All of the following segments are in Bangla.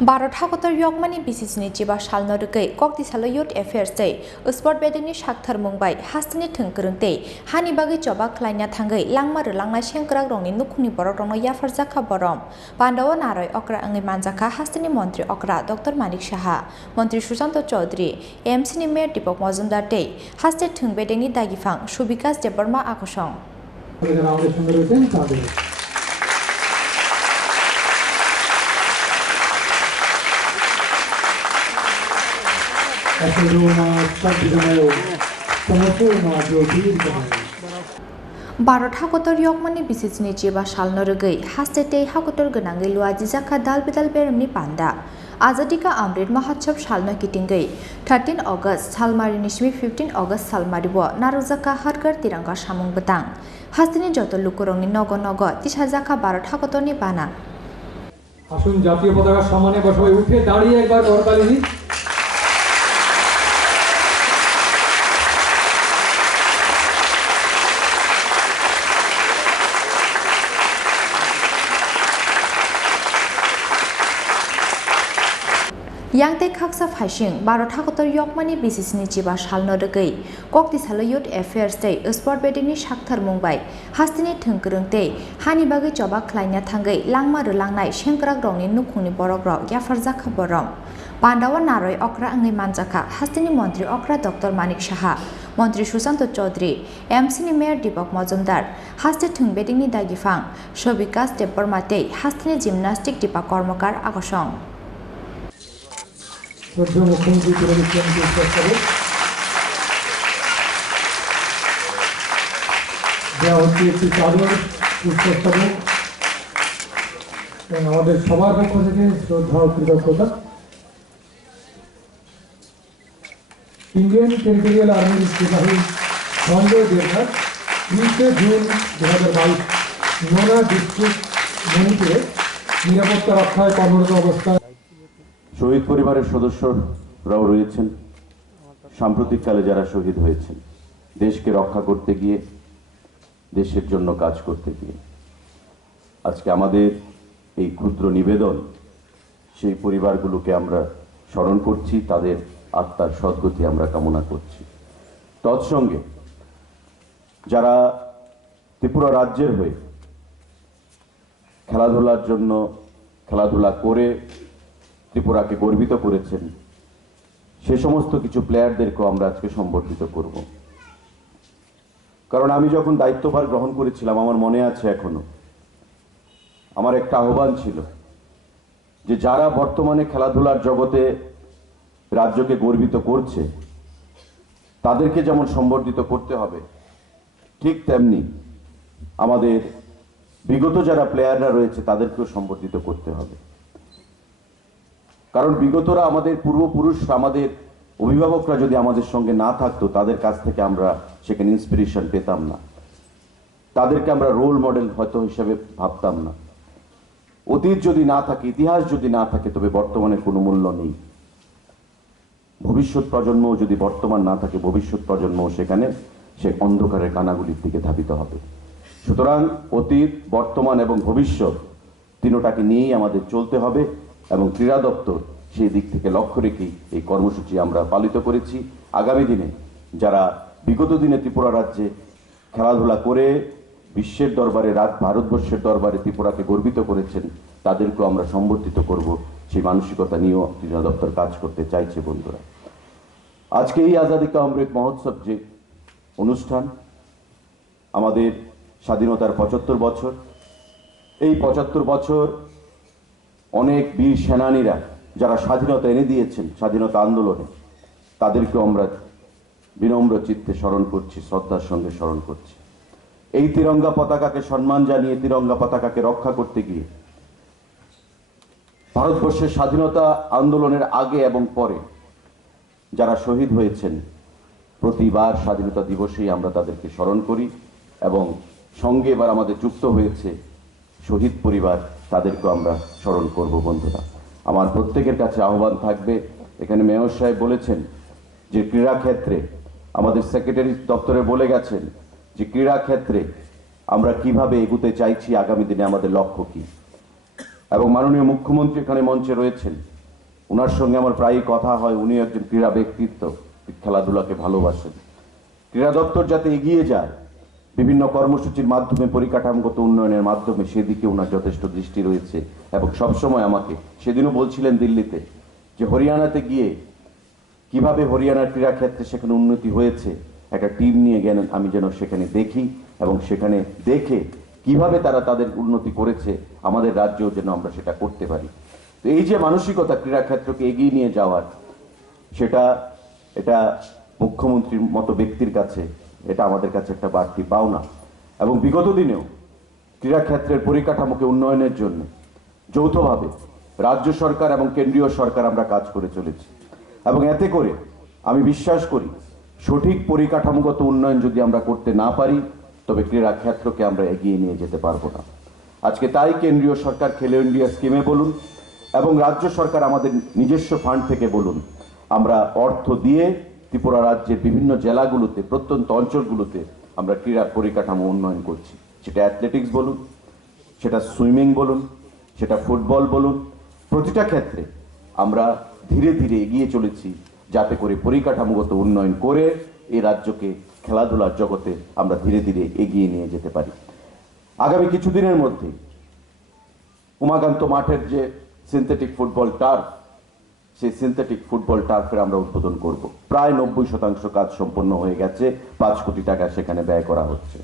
भारत हागतर यकमानि बिसिसनि जिबा सालनो रगै कक्ति सालो युथ एफेयर्स तै स्पोर्ट बेदिंनि साक्थार मुंबाय हास्तिनि थोंगkwrwng तै हानि बागै चबा खलायना थांगै लांमा रwlangnai Sengkrak रंनि नुखुंनि Bororokno Yapharjakha Borom Pandav नारय अक्रा अंगै मानजाखा हास्तिनि मंत्री अक्रा डॉक्टर मानिक साहा मंत्री सुशांत चौधरी एमसीनि मेयर दीपक मजुमदार तै हास्ति थों बेदिंनि दागिफां सुबिकास देबरमा आकर्षण भारत हागतर यकमानि बिसिसनि जिबा सालनो रगै हास्ते हागतर गनांगै लुआजिजाखा दाल बेदाल बेरमनि पांडा आजादी का अमृत महोत्सव सालनो किटिंगै 13 अगस्त सालमारिनि 15 अगस्त सालमारिबो नारुजाखा हरगर तिरंगा सामुं बतां हास्तिनि जत लुकुरंनि नग नग तिसाजाखा भारत हागतरनि बाना আসুন জাতীয় পতাকার সম্মানে বসে উঠে দাঁড়িয়ে একবার করতালি দিন। यांते खाकसा फाइसिं भारत हागतर यकमानि बिसिसनि जिबा सालनो रगै कक्ति सालो युथ एफेयर्स तै स्पोर्ट बेदिंनि साक्थार मुंबाय हास्तिनि थोंkwrwng तै हानि बागै चबा खलायना थांगै लांमा Rwlangnai Sengkrak रंनि नुखुंनि बरग्र Yapharjakha Borom Pandav नारय अक्रा अंगै मानजाखा हास्तिनि मंत्री अक्रा डॉक्टर मानिक साहा मंत्री सुशांत चौधरी एमसीनि मेयर दीपक मजुमदार हास्ति थों बेदिंनि दागिफां सुबिकास देबरमा तै हास्तिनि जिमनास्टिक दीपा कर्मकार आकर्षण मुख्यमंत्री সবার পক্ষ থেকে শ্রদ্ধা ও কৃতজ্ঞতা ইন্ডিয়ান টেরিটোরিয়াল আর্মির সিপাহী সঞ্জয় দেবনাথ 30 জুন 2022 নোনা ডিস্ট্রিক্ট মণিপুরে নিরাপত্তা রক্ষায় কর্মরত অবস্থায় শহীদ পরিবারের সদস্যরাও রয়েছেন সাম্প্রতিককালে যারা শহীদ হয়েছেন দেশকে রক্ষা করতে গিয়ে দেশের জন্য কাজ করতে গিয়ে আজকে আমাদের এই ক্ষুদ্র নিবেদন সেই পরিবারগুলোকে আমরা স্মরণ করছি তাদের আত্মার সদ্গতি আমরা কামনা করছি তৎসঙ্গে যারা ত্রিপুরা রাজ্যের হয়ে খেলাধুলার জন্য খেলাধুলা করে ত্রিপুরাকে গর্বিত করেছেন সে সমস্ত কিছু প্লেয়ারদেরকে আমরা আজকে সম্বর্ধিত করব কারণ আমি যখন দায়িত্বভার গ্রহণ করেছিলাম আমার মনে আছে এখনো আমার একটা আহ্বান ছিল যে যারা বর্তমানে খেলাধুলার জগতে রাজ্যকে গর্বিত করছে তাদেরকে যেমন সম্বর্ধিত করতে হবে ঠিক তেমনি আমাদের বিগত যারা প্লেয়াররা রয়েছে তাদেরকেও সম্বর্ধিত করতে হবে কারণ বিগতরা আমাদের পূর্বপুরুষরা আমাদের অভিভাবকরা যদি আমাদের সঙ্গে না থাকতো তাদের কাছ থেকে আমরা সেখানে ইন্সপিরেশন পেতাম না তাদেরকে আমরা রোল মডেল হয়তো হিসেবে ভাবতাম না অতীত যদি না থাকে ইতিহাস যদি না থাকে তবে বর্তমানের কোনো মূল্য নেই ভবিষ্যৎ প্রজন্ম যদি বর্তমান না থাকে ভবিষ্যৎ প্রজন্ম সেখানে সে অন্ধকারের কানাগুলির দিকে ধাবিত হবে সুতরাং অতীত বর্তমান এবং ভবিষ্যৎ তিনটাকে নিয়েই আমাদের চলতে হবে এবং ক্রীড়া দপ্তর সেই দিক থেকে লক্ষ্য রেখেই এই কর্মসূচি আমরা পালিত করেছি আগামী দিনে যারা বিগত দিনে ত্রিপুরা রাজ্যে খেলাধুলা করে বিশ্বের দরবারে ভারতবর্ষের দরবারে ত্রিপুরাকে গর্বিত করেছেন তাদেরকেও আমরা সম্বর্ধিত করব সেই মানসিকতা নিয়েও ক্রীড়া দপ্তর কাজ করতে চাইছে বন্ধুরা আজকে এই আজাদী কা অমৃত মহোৎসব যে অনুষ্ঠান আমাদের স্বাধীনতার 75 বছর এই 75 বছর অনেক বীর সেনানীরা যারা স্বাধীনতা এনে দিয়েছেন স্বাধীনতা আন্দোলনে তাদেরকে আমরা বিনম্র চিত্তে স্মরণ করছি শ্রদ্ধার সঙ্গে স্মরণ করছি এই তিরঙ্গা পতাকাকে সম্মান জানিয়ে তিরঙ্গা পতাকাকে রক্ষা করতে গিয়ে ভারতবর্ষের স্বাধীনতা আন্দোলনের আগে এবং পরে যারা শহীদ হয়েছেন প্রতিবার স্বাধীনতা দিবসেই আমরা তাদেরকে স্মরণ করি এবং সঙ্গে এবার আমাদের যুক্ত হয়েছে শহীদ পরিবার তাদেরকে আমরা স্মরণ করব বন্ধুরা আমার প্রত্যেকের কাছে আহ্বান থাকবে এখানে মেয়র সাহেব বলেছেন যে ক্রীড়া ক্ষেত্রে আমাদের সেক্রেটারি দপ্তরে বলে গেছেন যে ক্রীড়া ক্ষেত্রে আমরা কিভাবে এগোতে চাইছি আগামী দিনে আমাদের লক্ষ্য কি এবং মাননীয় মুখ্যমন্ত্রী এখানে মঞ্চে রয়েছেন, ওনার সঙ্গে আমার প্রায়ই কথা হয়। উনি একজন ক্রীড়া ব্যক্তিত্ব, খেলাধুলাকে ভালোবাসেন। ক্রীড়া দপ্তর যাতে এগিয়ে যায় বিভিন্ন কর্মসূচির মাধ্যমে, পরিকাঠামোগত উন্নয়নের মাধ্যমে, সেদিকে ওনার যথেষ্ট দৃষ্টি রয়েছে। এবং সবসময় আমাকে, সেদিনও বলছিলেন দিল্লিতে, যে হরিয়ানাতে গিয়ে কিভাবে হরিয়ানার ক্রীড়া ক্ষেত্রে সেখানে উন্নতি হয়েছে একটা টিম নিয়ে গেলেন, আমি যেন সেখানে দেখি এবং সেখানে দেখে কিভাবে তারা তাদের উন্নতি করেছে, আমাদের রাজ্যেও যেন আমরা সেটা করতে পারি। তো এই যে মানসিকতা ক্রীড়া ক্ষেত্রকে এগিয়ে নিয়ে যাওয়ার, এটা মুখ্যমন্ত্রীর মতো ব্যক্তির কাছে এটা আমাদের কাছে একটা বাড়তি পাওনা। এবং বিগত দিনেও ক্রীড়া ক্ষেত্রের পরিকাঠামোকে উন্নয়নের জন্য যৌথভাবে রাজ্য সরকার এবং কেন্দ্রীয় সরকার আমরা কাজ করে চলেছি। এবং এতে করে আমি বিশ্বাস করি, সঠিক পরিকাঠামোগত উন্নয়ন যদি আমরা করতে না পারি, তবে ক্রীড়া ক্ষেত্রকে আমরা এগিয়ে নিয়ে যেতে পারবো না। আজকে তাই কেন্দ্রীয় সরকার খেলো ইন্ডিয়া স্কিমে বলুন এবং রাজ্য সরকার আমাদের নিজস্ব ফান্ড থেকে বলুন, আমরা অর্থ দিয়ে ত্রিপুরা রাজ্যের বিভিন্ন জেলাগুলোতে, প্রত্যন্ত অঞ্চলগুলোতে আমরা ক্রীড়া পরিকাঠামো উন্নয়ন করছি। সেটা অ্যাথলেটিক্স বলুন, সেটা সুইমিং বলুন, সেটা ফুটবল বলুন, প্রতিটা ক্ষেত্রে আমরা ধীরে ধীরে এগিয়ে চলেছি, যাতে করে পরিকাঠামোগত উন্নয়ন করে এই রাজ্যকে খেলাধুলার জগতে আমরা ধীরে ধীরে এগিয়ে নিয়ে যেতে পারি। আগামী কিছুদিনের মধ্যে উমাকান্ত মাঠের যে সিনথেটিক ফুটবল টার্ফ, সেই সিনথেটিক ফুটবল টার্ফের আমরা উদ্বোধন করব। প্রায় 90% কাজ সম্পন্ন হয়ে গেছে, 5 কোটি টাকা সেখানে ব্যয় করা হচ্ছে।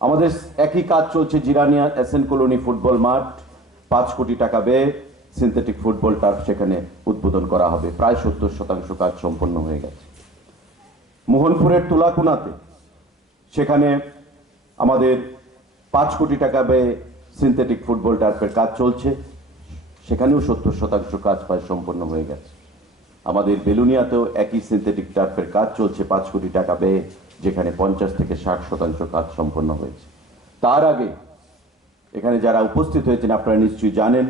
আমাদের একই কাজ চলছে জিরানিয়া এসএন কলোনি ফুটবল মাঠ, 5 কোটি টাকা ব্যয়ে সিনথেটিক ফুটবল টার্ফ সেখানে উদ্বোধন করা হবে। প্রায় 70% কাজ সম্পন্ন হয়ে গেছে। মোহনপুরের তুলাকুনাতে সেখানে আমাদের 5 কোটি টাকা ব্যয়ে সিনথেটিক ফুটবল টার্ফের কাজ চলছে, সেখানেও 70% কাজ প্রায় সম্পন্ন হয়ে গেছে। আমাদের বেলুনিয়াতেও একই সিনথেটিক টার্ফের কাজ চলছে 5 কোটি টাকা ব্যয়ে, যেখানে 50 থেকে 60% কাজ সম্পন্ন হয়েছে। তার আগে এখানে যারা উপস্থিত হয়েছেন আপনারা নিশ্চয়ই জানেন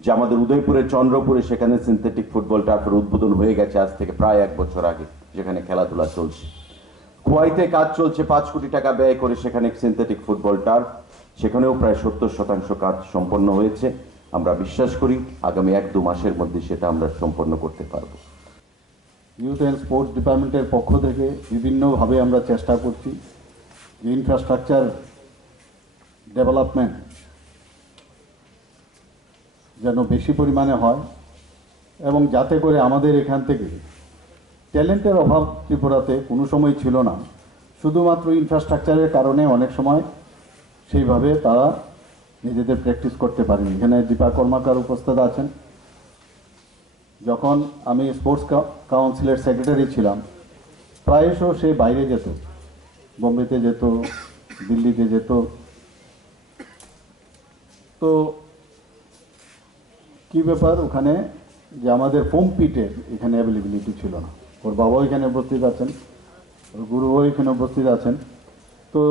যে আমাদের উদয়পুরের চন্দ্রপুরে সেখানে সিনথেটিক ফুটবল টার্ফের উদ্বোধন হয়ে গেছে আজ থেকে প্রায় 1 বছর আগে, যেখানে খেলাধুলা চলছে। কুয়াইতে কাজ চলছে 5 কোটি টাকা ব্যয় করে, সেখানে সিনথেটিক ফুটবল টার্ফ, সেখানেও প্রায় 70% কাজ সম্পন্ন হয়েছে। আমরা বিশ্বাস করি আগামী 1-2 মাসের মধ্যে সেটা আমরা সম্পন্ন করতে পারব। ইউথ অ্যান্ড স্পোর্টস ডিপার্টমেন্টের পক্ষ থেকে বিভিন্নভাবে আমরা চেষ্টা করছি যে ইনফ্রাস্ট্রাকচার ডেভেলপমেন্ট যেন বেশি পরিমাণে হয় এবং যাতে করে আমাদের এখান থেকে ট্যালেন্টের অভাব ত্রিপুরাতে কোনো সময় ছিল না, শুধুমাত্র ইনফ্রাস্ট্রাকচারের কারণে অনেক সময় সেইভাবে তারা নিজেদের প্র্যাকটিস করতে পারেনি। এখানে দীপা কর্মকার উপস্থিত আছেন। যখন আমি স্পোর্টস কাউন্সিলের সেক্রেটারি ছিলাম, প্রায়শ সে বাইরে যেত, বোম্বেতে যেত, দিল্লিতে যেত। তো কি ব্যাপার ওখানে যে আমাদের ফোম পিটের এখানে অ্যাভেলেবিলিটি ছিল না। ওর বাবাও এখানে উপস্থিত আছেন, ওর গুরুও এখানে উপস্থিত আছেন। তো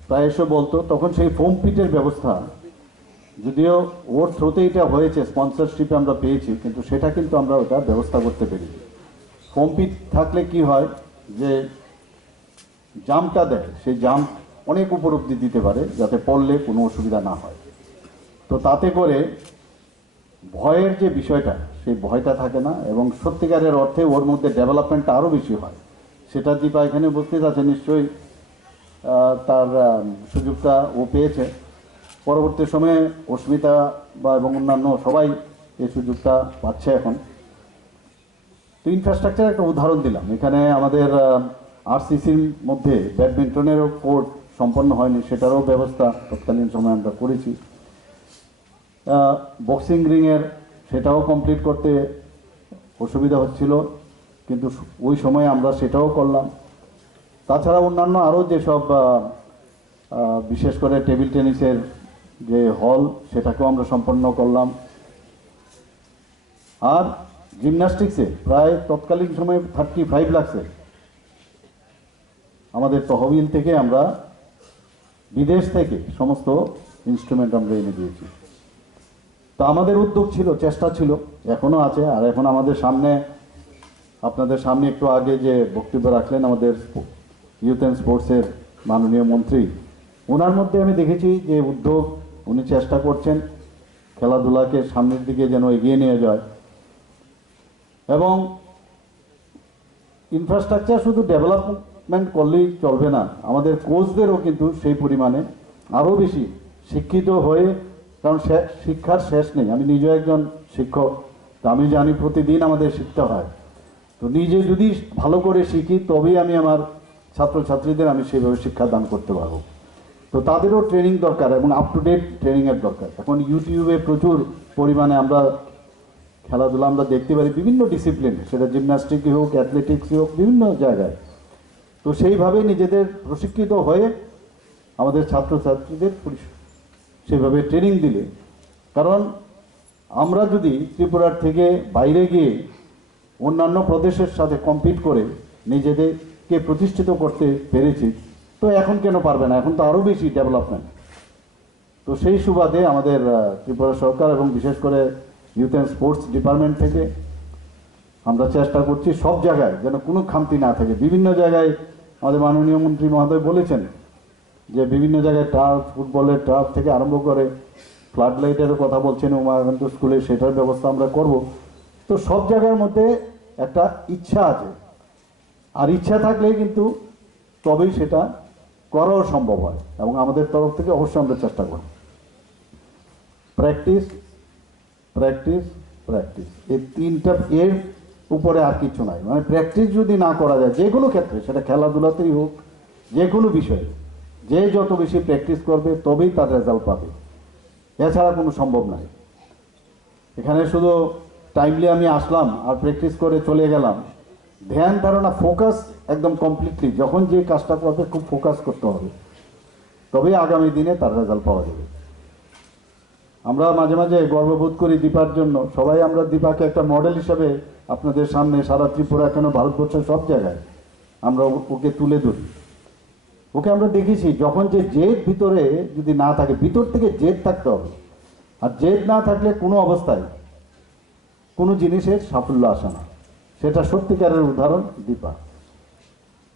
প্রায়শ বলতো, তখন সেই ফোম পিটের ব্যবস্থা, যদিও ওর থ্রুতে এটা হয়েছে, স্পন্সরশিপে আমরা পেয়েছি, কিন্তু সেটা কিন্তু আমরা ওটা ব্যবস্থা করতে পেরেছি। ফোম পিট থাকলে কি হয় যে জাম্পটা দেয়, সেই জাম্প অনেক উপর অব্দি দিতে পারে, যাতে পড়লে কোনো অসুবিধা না হয়। তো তাতে করে ভয়ের যে বিষয়টা, সেই ভয়টা থাকে না এবং সত্যিকারের অর্থে ওর মধ্যে ডেভেলপমেন্টটা আরও বেশি হয়। সেটা দীপা এখানে উপস্থিত আছে, নিশ্চয়ই তার সুযোগটা ও পেয়েছে। পরবর্তী সময়ে অস্মিতা বা এবং অন্যান্য সবাই এই সুযোগটা পাচ্ছে এখন। তো ইনফ্রাস্ট্রাকচার একটা উদাহরণ দিলাম। এখানে আমাদের আরসিসির মধ্যে ব্যাডমিন্টনেরও কোর্ট সম্পন্ন হয়নি, সেটারও ব্যবস্থা তৎকালীন সময় আমরা করেছি। বক্সিং রিংয়ের সেটাও কমপ্লিট করতে অসুবিধা হচ্ছিল, কিন্তু ওই সময় আমরা সেটাও করলাম। তাছাড়া অন্যান্য আরও যেসব বিশেষ করে টেবিল টেনিসের যে হল, সেটাকেও আমরা সম্পন্ন করলাম। আর জিমন্যাস্টিক্সে প্রায় তৎকালীন সময়ে 35 লাখের আমাদের তহবিল থেকে আমরা বিদেশ থেকে সমস্ত ইনস্ট্রুমেন্ট আমরা এনে দিয়েছি। তো আমাদের উদ্যোগ ছিল, চেষ্টা ছিল, এখনও আছে। আর এখন আমাদের সামনে, আপনাদের সামনে একটু আগে যে বক্তব্য রাখলেন আমাদের ইউথ অ্যান্ড স্পোর্টসের মাননীয় মন্ত্রী, ওনার মধ্যে আমি দেখেছি যে উদ্যোগ, উনি চেষ্টা করছেন খেলাধুলাকে সামনের দিকে যেন এগিয়ে নিয়ে যায়। এবং ইনফ্রাস্ট্রাকচার শুধু ডেভেলপমেন্ট করলেই চলবে না, আমাদের কোচদেরও কিন্তু সেই পরিমাণে আরও বেশি শিক্ষিত হয়ে, কারণ শিক্ষার শেষ নেই। আমি নিজেও একজন শিক্ষক, তো আমি জানি প্রতিদিন আমাদের শিখতে হয়। তো নিজে যদি ভালো করে শিখি তবেই আমি আমার ছাত্রছাত্রীদের আমি সেইভাবে শিক্ষাদান করতে পারবো। তো তাদেরও ট্রেনিং দরকার এবং আপ টু ডেট ট্রেনিংয়ের দরকার। এখন ইউটিউবে প্রচুর পরিমাণে আমরা খেলাধুলা আমরা দেখতে পারি বিভিন্ন ডিসিপ্লিনে, সেটা জিমন্যাস্টিকই হোক, অ্যাথলেটিক্সই হোক, বিভিন্ন জায়গায়। তো সেইভাবে নিজেদের প্রশিক্ষিত হয়ে আমাদের ছাত্রছাত্রীদের সেইভাবে ট্রেনিং দিলে, কারণ আমরা যদি ত্রিপুরার থেকে বাইরে গিয়ে অন্যান্য প্রদেশের সাথে কম্পিট করে নিজেদেরকে প্রতিষ্ঠিত করতে পেরেছি, তো এখন কেন পারবে না? এখন তো আরও বেশি ডেভেলপমেন্ট। তো সেই সুবাদে আমাদের ত্রিপুরা সরকার এবং বিশেষ করে ইউথ অ্যান্ড স্পোর্টস ডিপার্টমেন্ট থেকে আমরা চেষ্টা করছি সব জায়গায় যেন কোনো খামতি না থাকে। বিভিন্ন জায়গায় আমাদের মাননীয় মন্ত্রী মহোদয় বলেছেন যে বিভিন্ন জায়গায় টার্ফ, ফুটবলের টার্ফ থেকে আরম্ভ করে ফ্লাড লাইটেরও কথা বলছেন উমাকান্ত স্কুলে, সেটার ব্যবস্থা আমরা করব। তো সব জায়গার মধ্যে একটা ইচ্ছা আছে, আর ইচ্ছা থাকলে কিন্তু তবেই সেটা করাও সম্ভব হয়, এবং আমাদের তরফ থেকে অবশ্যই আমরা চেষ্টা করি। প্র্যাকটিস, প্র্যাকটিস, প্র্যাকটিস, এই তিনটা, এর উপরে আর কিছু নাই। মানে প্র্যাকটিস যদি না করা যায় যে কোনো ক্ষেত্রে, সেটা খেলাধুলাতেই হোক, যে কোনো বিষয়ে, যে যত বেশি প্র্যাকটিস করবে তবেই তার রেজাল্ট পাবে, এছাড়া কোনো সম্ভব নাই। এখানে শুধু টাইমলি আমি আসলাম আর প্র্যাকটিস করে চলে গেলাম, ধ্যান ধারণা, ফোকাস একদম কমপ্লিটলি, যখন যে কাজটা করবে খুব ফোকাস করতে হবে, তবেই আগামী দিনে তার রেজাল্ট পাওয়া যাবে। আমরা মাঝে মাঝে গর্ববোধ করি দীপার জন্য, সবাই আমরা দীপাকে একটা মডেল হিসেবে আপনাদের সামনে, সারা ত্রিপুরা, কেন ভারতবর্ষের সব জায়গায় আমরা ওকে তুলে ধরি। ওকে আমরা দেখেছি যখন যে জেদ ভিতরে যদি না থাকে, ভিতর থেকে জেদ থাকতে হবে, আর জেদ না থাকলে কোনো অবস্থায় কোনো জিনিসের সাফল্য আসে না। সেটা সত্যিকারের উদাহরণ দীপা,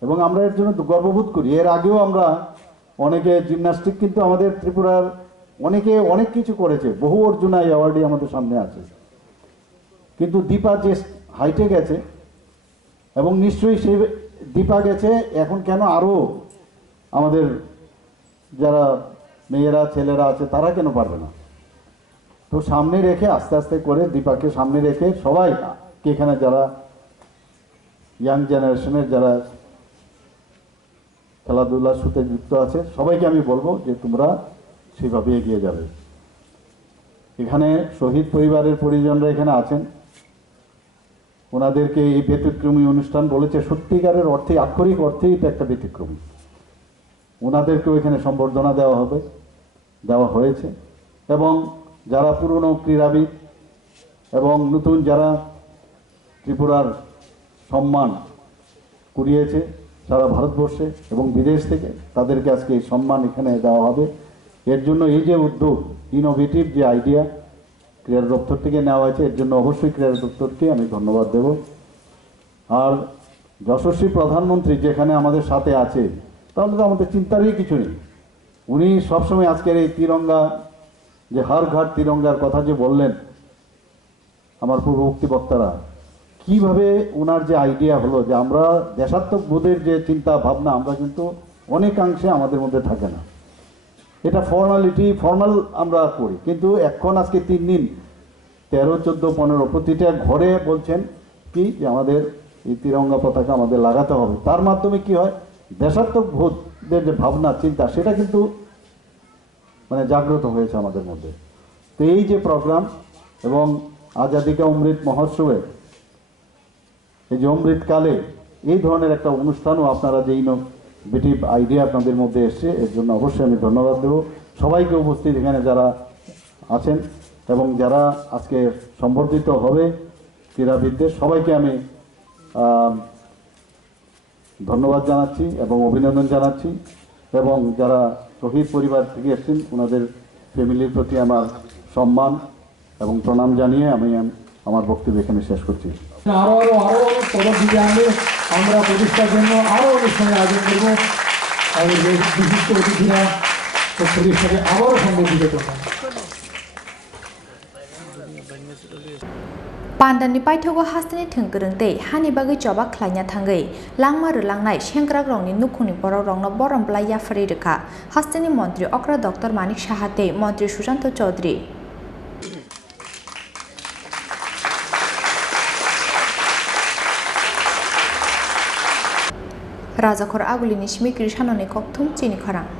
এবং আমরা এর জন্য গর্ববোধ করি। এর আগেও আমরা অনেকে জিমন্যাস্টিক, কিন্তু আমাদের ত্রিপুরার অনেকে অনেক কিছু করেছে, বহু অর্জুনা অ্যাওয়ার্ডই আমাদের সামনে আছে, কিন্তু দীপা যে হাইটে গেছে, এবং নিশ্চয়ই সেই দীপা গেছে, এখন কেন আরও আমাদের যারা মেয়েরা ছেলেরা আছে তারা কেন পারবে না? তো সামনে রেখে আস্তে আস্তে করে দীপাকে সামনে রেখে সবাই এখানে যারা ইয়াং জেনারেশনের যারা খেলাধুলার সাথে যুক্ত আছে সবাইকে আমি বলবো যে তোমরা সেভাবে এগিয়ে যাবে। এখানে শহীদ পরিবারের পরিজনরা এখানে আছেন, ওনাদেরকে এই ব্যতিক্রমী অনুষ্ঠান বলেছে, সত্যিকারের অর্থে, আক্ষরিক অর্থেই এটা একটা ব্যতিক্রমী। ওনাদেরকেও এখানে সম্বর্ধনা দেওয়া হবে, দেওয়া হয়েছে। এবং যারা পুরনো ক্রীড়াবিদ এবং নতুন যারা ত্রিপুরার সম্মান কুড়িয়েছে সারা ভারতবর্ষে এবং বিদেশ থেকে, তাদেরকে আজকে এই সম্মান এখানে দেওয়া হবে। এর জন্য এই যে উদ্যোগ, ইনোভেটিভ যে আইডিয়া ক্রীড়া দপ্তর থেকে নেওয়া হয়েছে, এর জন্য অবশ্যই ক্রীড়া দপ্তরকে আমি ধন্যবাদ দেব। আর যশস্বী প্রধানমন্ত্রী যেখানে আমাদের সাথে আছে, তাহলে তো আমাদের চিন্তারই কিছু নেই। উনি সবসময় আজকের এই তিরঙ্গা, যে হর ঘর তিরঙ্গার কথা যে বললেন আমার পূর্ববর্তী বক্তারা, কিভাবে ওনার যে আইডিয়া হলো যে আমরা দেশাত্মক বোধের যে চিন্তা ভাবনা, আমরা কিন্তু অনেকাংশে আমাদের মধ্যে থাকে না, এটা ফর্মাল আমরা করি, কিন্তু এখন আজকে 3 দিন 13, 14, 15 প্রতিটা ঘরে বলছেন কি যে আমাদের এই তিরঙ্গা পতাকা আমাদের লাগাতে হবে। তার মাধ্যমে কি হয়, দেশাত্মক বোধের যে ভাবনা চিন্তা, সেটা কিন্তু মানে জাগ্রত হয়েছে আমাদের মধ্যে। তো এই যে প্রোগ্রাম এবং আজাদি কা অমৃত মহোৎসবে, এই যে অমৃতকালে এই ধরনের একটা অনুষ্ঠানও আপনারা যে ইনোভেটিভ আইডিয়া আপনাদের মধ্যে এসছে, এর জন্য অবশ্যই আমি ধন্যবাদ দেব সবাইকে উপস্থিত এখানে যারা আছেন এবং যারা আজকে সম্বর্ধিত হবে ক্রীড়াবিদদের, সবাইকে আমি ধন্যবাদ জানাচ্ছি এবং অভিনন্দন জানাচ্ছি। এবং যারা শহীদ পরিবার থেকে এসেছেন ওনাদের ফ্যামিলির প্রতি আমার সম্মান এবং প্রণাম জানিয়ে আমি আমার বক্তব্য এখানে শেষ করছি। আরো পদক দিতে আনলে আমরা প্রতিষ্ঠার জন্য আরো অনুষ্ঠানের আয়োজন করব। আমাদের বিশিষ্ট অতিথিরা প্রতিষ্ঠাকে আবারও সম্বোধিত করবেন। Pandani paithogo hastini thwngkwrwng tei hani bagwi chobak khlaina thangwi Langma Rwlangnai Sengkrak rongni Nukhungni Bororokno Borom blai Yapharjakha hastini mantri Okra Dr. Manik Saha tei mantri Susanto Chaudhary Rajakhor agulini smikri sanoni kokthum Chini Khorang